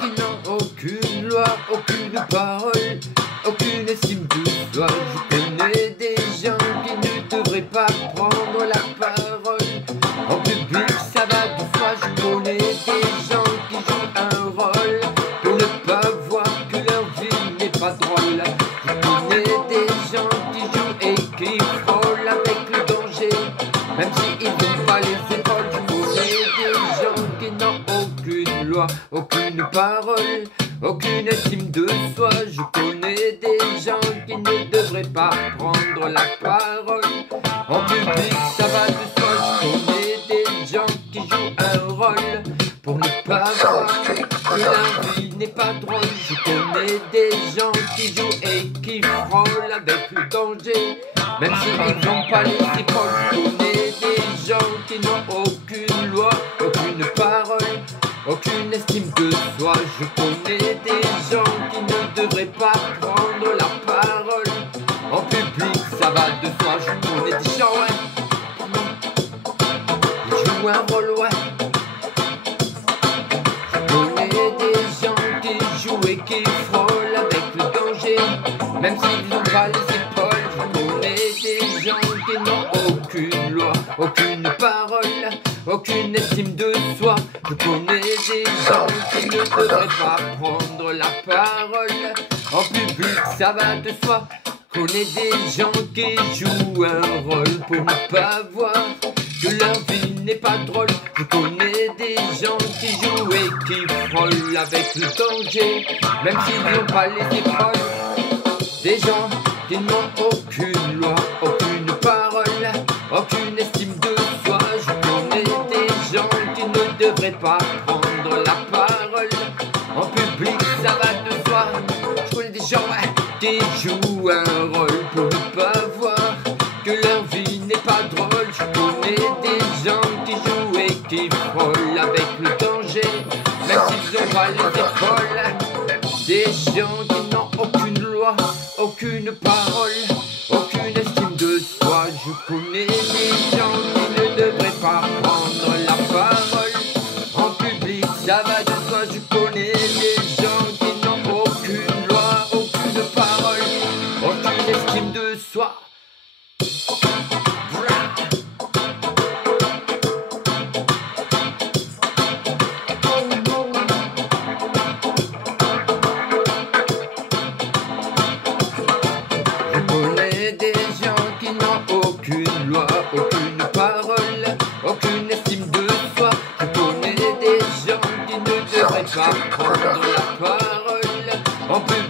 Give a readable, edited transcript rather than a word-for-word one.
Qui n'ont aucune loi, aucune parole, aucune estime de soi. Je connais des gens qui ne devraient pas prendre la parole. En public, ça va de soi. Je connais des gens qui jouent un rôle pour ne pas voir que leur vie n'est pas drôle. Je connais des gens qui jouent et qui frôlent avec le danger, même s'ils n'ont pas les épaules. Je connais des gens qui n'ont aucune loi, aucune parole, aucune estime de soi. Je connais des gens qui ne devraient pas prendre la parole. En public, ça va de soi. Je connais des gens qui jouent un rôle pour ne pas voir que la vie n'est pas drôle. Je connais des gens qui jouent et qui frôlent avec le danger, même s'ils n'ont pas les épaules. Je connais des gens qui n'ont aucune loi, aucune parole, aucune estime de soi. Je connais des gens qui ne devraient pas prendre la parole. En public, ça va de soi. Je connais des gens, ouais, qui jouent un rôle, ouais. Je connais des gens qui jouent et qui frôlent avec le danger, même s'ils n'ont pas les épaules. Je connais des gens qui n'ont aucune loi, aucune parole, aucune estime de soi. Je connais des gens qui ne devraient pas prendre la parole. En public, ça va de soi. Je connais des gens qui jouent un rôle pour ne pas voir que leur vie n'est pas drôle. Je connais des gens qui jouent et qui frôlent avec le danger, même s'ils n'ont pas les épaules. Des gens qui n'ont aucune loi, aucune parole, aucune estime de soi. Je connais des gens qui ne devraient pas prendre la parole. En public, ça va de soi. Je connais des gens, ouais, qui jouent un rôle pour ne pas voir que leur vie n'est pas drôle. Je connais des gens qui jouent et qui frôlent avec le danger, même s'ils n'ont pas les épaules. Des gens qui n'ont aucune loi, aucune parole, aucune estime de soi. Je connais des gens qui ne devraient pas prendre la parole. En public, ça va de soi. Je connais des gens qui n'ont aucune loi, aucune parole, aucune estime de soi. Je connais des gens qui n'ont aucune loi, aucune parole, aucune estime de soi. Je connais des gens qui ne devraient pas prendre la parole. En public,